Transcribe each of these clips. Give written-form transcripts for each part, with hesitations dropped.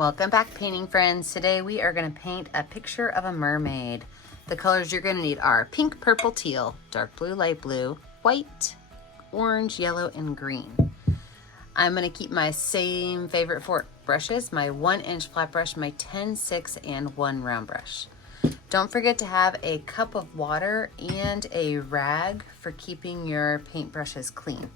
Welcome back, painting friends. Today we are going to paint a picture of a mermaid. The colors you're going to need are pink, purple, teal, dark blue, light blue, white, orange, yellow, and green. I'm going to keep my same favorite four brushes, my 1-inch flat brush, my 10-6, and 1 round brush. Don't forget to have a cup of water and a rag for keeping your paint brushes clean.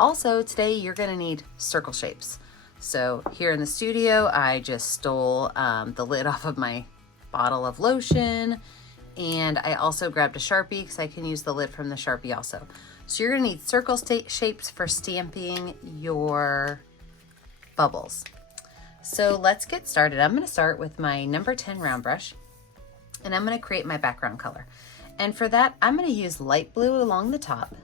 Also, today you're going to need circle shapes. So here in the studio, I just stole the lid off of my bottle of lotion, and I also grabbed a Sharpie because I can use the lid from the Sharpie also. So you're gonna need circle shapes for stamping your bubbles. So let's get started. I'm gonna start with my number 10 round brush, and I'm gonna create my background color. And for that, I'm gonna use light blue along the top,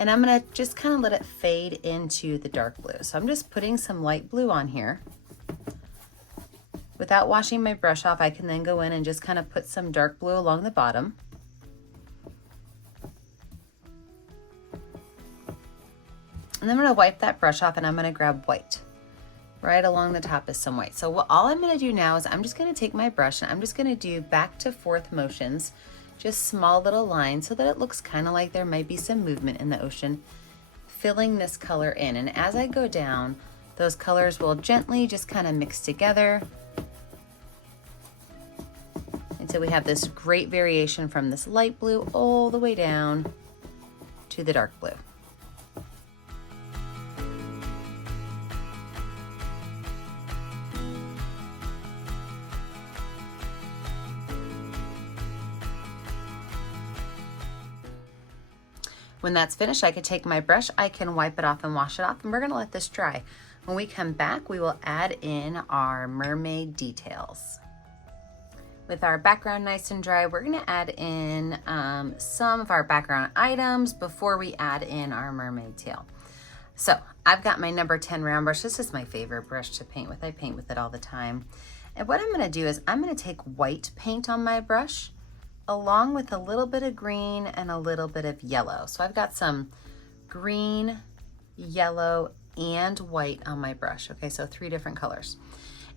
and I'm gonna just kind of let it fade into the dark blue. So I'm just putting some light blue on here. Without washing my brush off, I can then go in and just kind of put some dark blue along the bottom. And then I'm gonna wipe that brush off, and I'm gonna grab white. Right along the top is some white. So all I'm gonna do now is I'm just gonna take my brush and I'm just gonna do back to forth motions, just small little lines so that it looks kind of like there might be some movement in the ocean, filling this color in. And as I go down, those colors will gently just kind of mix together until we have this great variation from this light blue all the way down to the dark blue. When that's finished, I could take my brush, I can wipe it off and wash it off, and we're gonna let this dry. When we come back, we will add in our mermaid details. With our background nice and dry, we're gonna add in some of our background items before we add in our mermaid tail. So I've got my number 10 round brush. This is my favorite brush to paint with. I paint with it all the time. And what I'm gonna do is I'm gonna take white paint on my brush, along with a little bit of green and a little bit of yellow. So I've got some green, yellow, and white on my brush. Okay, so 3 different colors.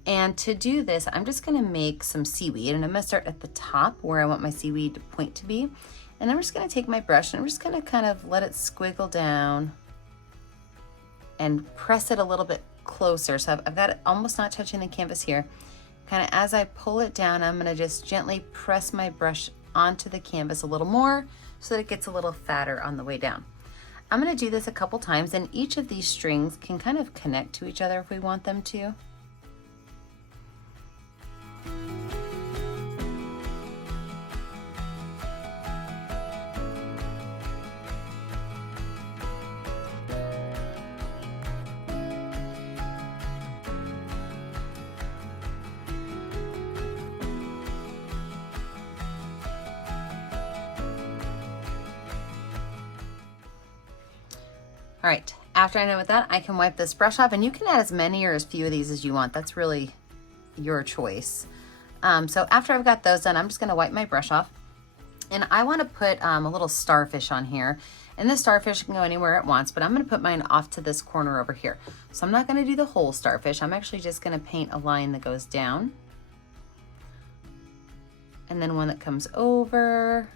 And to do this, I'm just gonna make some seaweed, and I'm gonna start at the top where I want my seaweed point to be. And I'm just gonna take my brush and I'm just gonna kind of let it squiggle down and press it a little bit closer. So I've got it almost not touching the canvas here. Kind of as I pull it down, I'm gonna just gently press my brush onto the canvas a little more so that it gets a little fatter on the way down. I'm gonna do this a couple times, and each of these strings can kind of connect to each other if we want them to. All right, after I'm done with that, I can wipe this brush off, and you can add as many or as few of these as you want. That's really your choice. So after I've got those done, I'm just gonna wipe my brush off, and I wanna put a little starfish on here. And this starfish can go anywhere it wants, but I'm gonna put mine off to this corner over here. So I'm not gonna do the whole starfish. I'm actually just gonna paint a line that goes down, and then one that comes over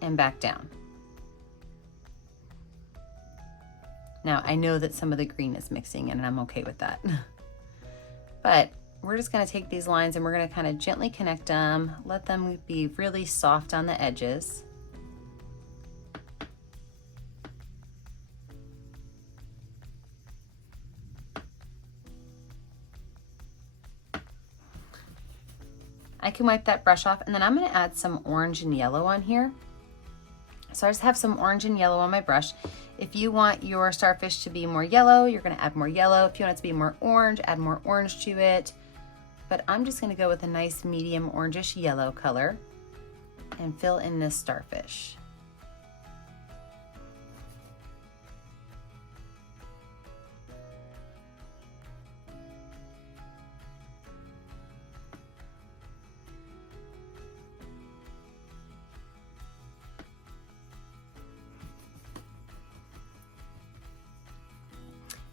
and back down. Now, I know that some of the green is mixing in, and I'm okay with that. But we're just gonna take these lines and we're gonna kind of gently connect them, let them be really soft on the edges. I can wipe that brush off, and then I'm gonna add some orange and yellow on here. So I just have some orange and yellow on my brush. If you want your starfish to be more yellow, you're gonna add more yellow. If you want it to be more orange, add more orange to it. But I'm just gonna go with a nice medium orangish yellow color and fill in this starfish.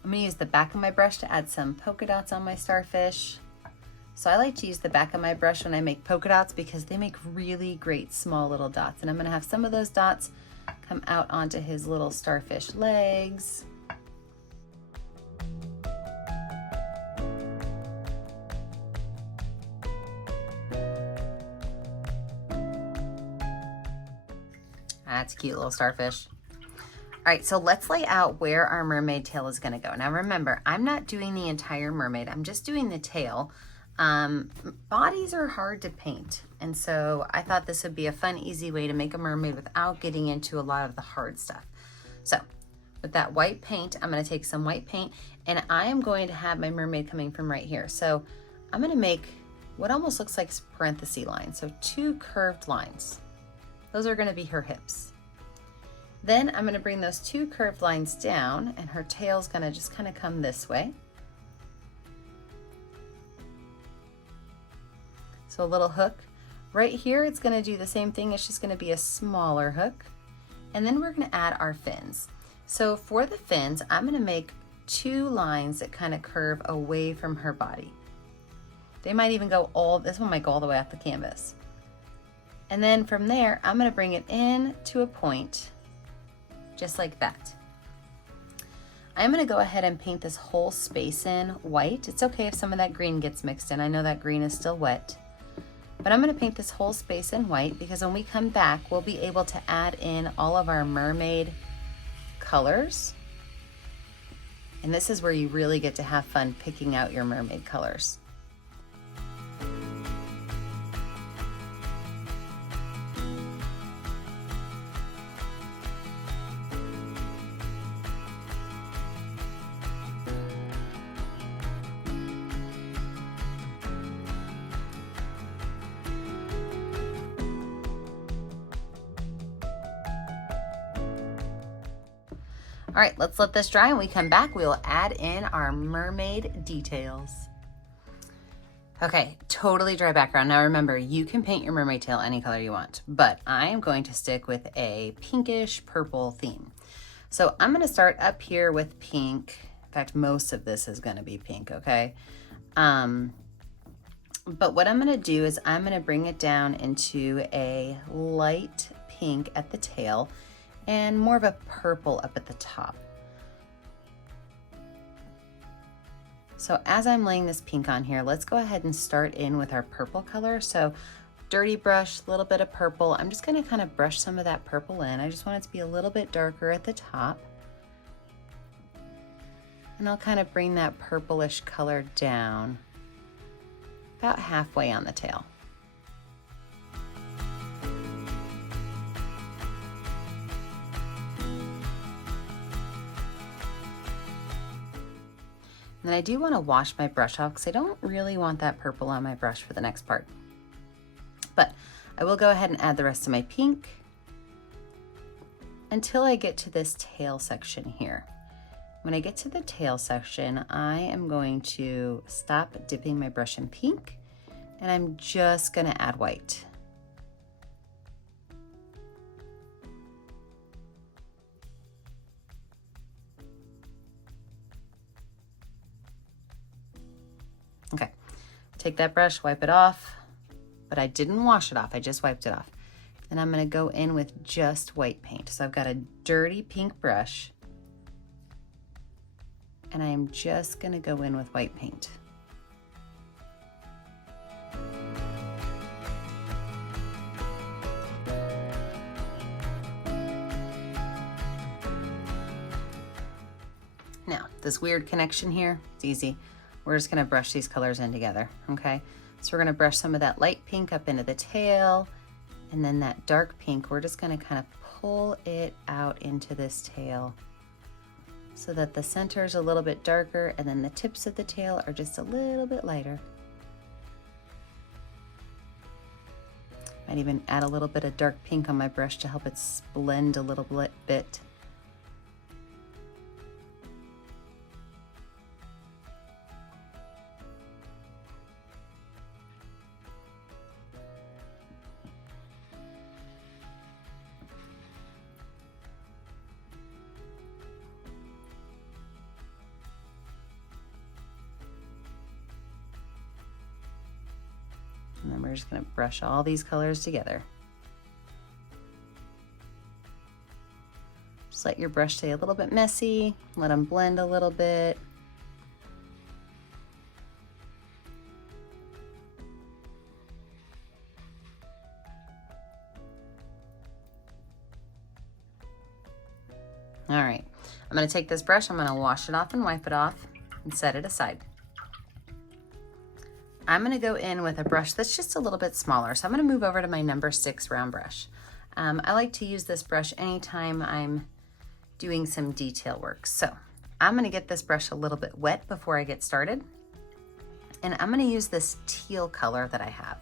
I'm gonna use the back of my brush to add some polka dots on my starfish. So I like to use the back of my brush when I make polka dots because they make really great small little dots. And I'm gonna have some of those dots come out onto his little starfish legs. That's a cute little starfish. All right, so let's lay out where our mermaid tail is gonna go. Now remember, I'm not doing the entire mermaid, I'm just doing the tail. Bodies are hard to paint, and so I thought this would be a fun, easy way to make a mermaid without getting into a lot of the hard stuff. So with that white paint, I'm gonna take some white paint, and I am going to have my mermaid coming from right here. So I'm gonna make what almost looks like parenthesis lines, so 2 curved lines. Those are gonna be her hips. Then I'm gonna bring those 2 curved lines down, and her tail's gonna just kind of come this way. So a little hook. Right here, it's gonna do the same thing. It's just gonna be a smaller hook. And then we're gonna add our fins. So for the fins, I'm gonna make 2 lines that kind of curve away from her body. They might even go this one might go all the way off the canvas. And then from there, I'm gonna bring it in to a point, just like that. I'm gonna go ahead and paint this whole space in white. It's okay if some of that green gets mixed in. I know that green is still wet. But I'm gonna paint this whole space in white because when we come back, we'll be able to add in all of our mermaid colors. And this is where you really get to have fun picking out your mermaid colors. All right, let's let this dry. When we come back, we'll add in our mermaid details. Okay, totally dry background. Now remember, you can paint your mermaid tail any color you want, but I am going to stick with a pinkish purple theme. So I'm gonna start up here with pink. In fact, most of this is gonna be pink, okay? But what I'm gonna do is I'm gonna bring it down into a light pink at the tail and more of a purple up at the top. So as I'm laying this pink on here, let's go ahead and start in with our purple color. So dirty brush, a little bit of purple. I'm just gonna kind of brush some of that purple in. I just want it to be a little bit darker at the top. And I'll kind of bring that purplish color down about halfway on the tail. And then I do want to wash my brush off because I don't really want that purple on my brush for the next part. But I will go ahead and add the rest of my pink until I get to this tail section here. When I get to the tail section, I am going to stop dipping my brush in pink, and I'm just going to add white. Okay, take that brush, wipe it off, but I didn't wash it off, I just wiped it off. Then I'm gonna go in with just white paint. So I've got a dirty pink brush, and I am just gonna go in with white paint. Now, this weird connection here, it's easy. We're just gonna brush these colors in together, okay? So we're gonna brush some of that light pink up into the tail, and then that dark pink, we're just gonna kind of pull it out into this tail so that the center is a little bit darker and then the tips of the tail are just a little bit lighter. Might even add a little bit of dark pink on my brush to help it blend a little bit. And then we're just gonna brush all these colors together. Just let your brush stay a little bit messy, let them blend a little bit. All right, I'm gonna take this brush, I'm gonna wash it off and wipe it off and set it aside. I'm gonna go in with a brush that's just a little bit smaller. So I'm gonna move over to my number 6 round brush. I like to use this brush anytime I'm doing some detail work. So I'm gonna get this brush a little bit wet before I get started. And I'm gonna use this teal color that I have.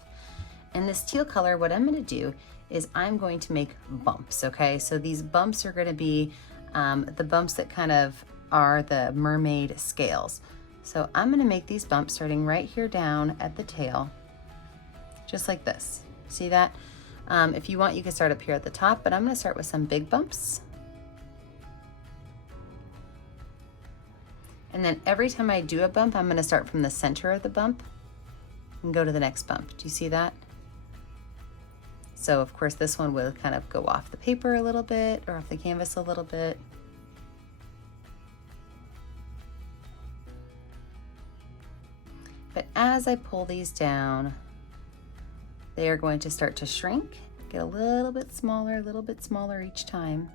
And this teal color, what I'm gonna do is I'm going to make bumps, okay? So these bumps are gonna be the bumps that kind of are the mermaid scales. So I'm gonna make these bumps starting right here down at the tail, just like this. See that? If you want, you can start up here at the top, but I'm gonna start with some big bumps. And then every time I do a bump, I'm gonna start from the center of the bump and go to the next bump. Do you see that? So of course this one will kind of go off the paper a little bit or off the canvas a little bit. But as I pull these down, they are going to start to shrink, get a little bit smaller each time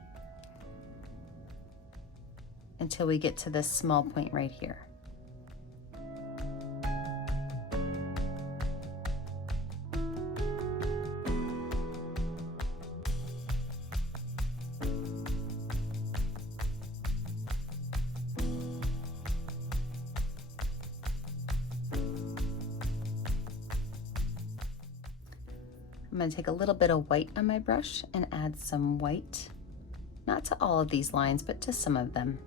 until we get to this small point right here. I'm going to take a little bit of white on my brush and add some white, not to all of these lines, but to some of them.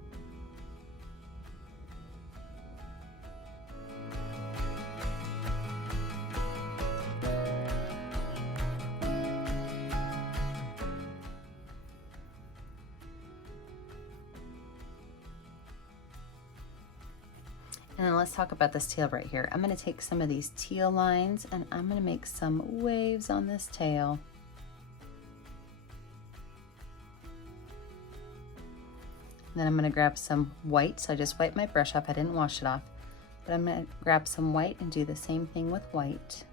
And then let's talk about this tail right here. I'm gonna take some of these teal lines and I'm gonna make some waves on this tail. And then I'm gonna grab some white. So I just wiped my brush off, I didn't wash it off. But I'm gonna grab some white and do the same thing with white.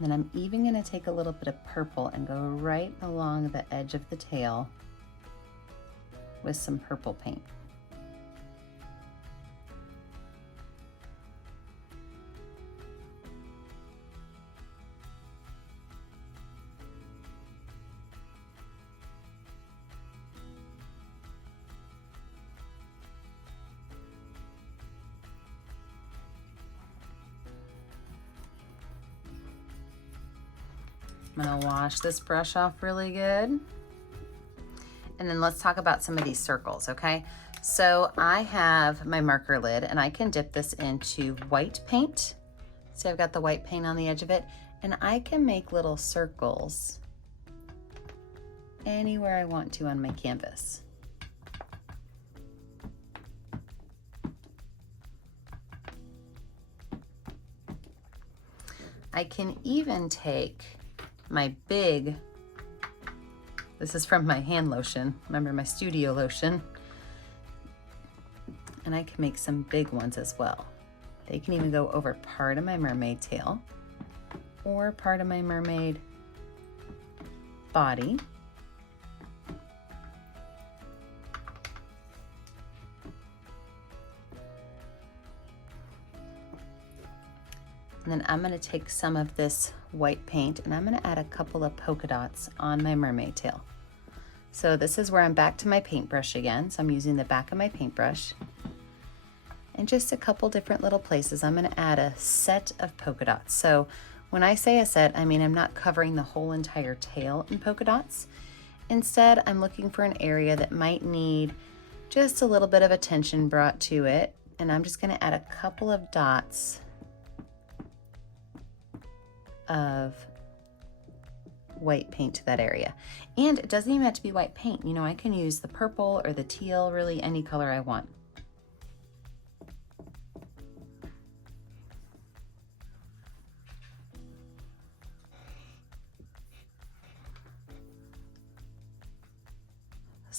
Then I'm even going to take a little bit of purple and go right along the edge of the tail with some purple paint. I'm gonna wash this brush off really good. And then let's talk about some of these circles, okay? So I have my marker lid and I can dip this into white paint. See, I've got the white paint on the edge of it, and I can make little circles anywhere I want to on my canvas. I can even take my big, this is from my hand lotion, remember my studio lotion, and I can make some big ones as well. They can even go over part of my mermaid tail or part of my mermaid body. And then I'm gonna take some of this white paint and I'm gonna add a couple of polka dots on my mermaid tail. So this is where I'm back to my paintbrush again. So I'm using the back of my paintbrush. And just a couple different little places, I'm gonna add a set of polka dots. So when I say a set, I mean I'm not covering the whole entire tail in polka dots. Instead, I'm looking for an area that might need just a little bit of attention brought to it. And I'm just gonna add a couple of dots of white paint to that area. And it doesn't even have to be white paint. You know, I can use the purple or the teal, really any color I want.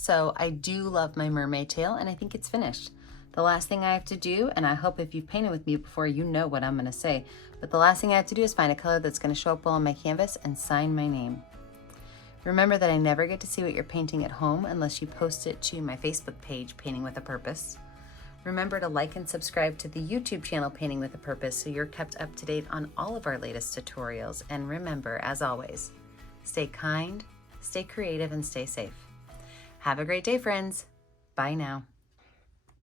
So I do love my mermaid tail and I think it's finished. The last thing I have to do, and I hope if you've painted with me before, you know what I'm gonna say, but the last thing I have to do is find a color that's gonna show up well on my canvas and sign my name. Remember that I never get to see what you're painting at home unless you post it to my Facebook page, Painting with a Purpose. Remember to like and subscribe to the YouTube channel, Painting with a Purpose, so you're kept up to date on all of our latest tutorials. And remember, as always, stay kind, stay creative, and stay safe. Have a great day, friends. Bye now.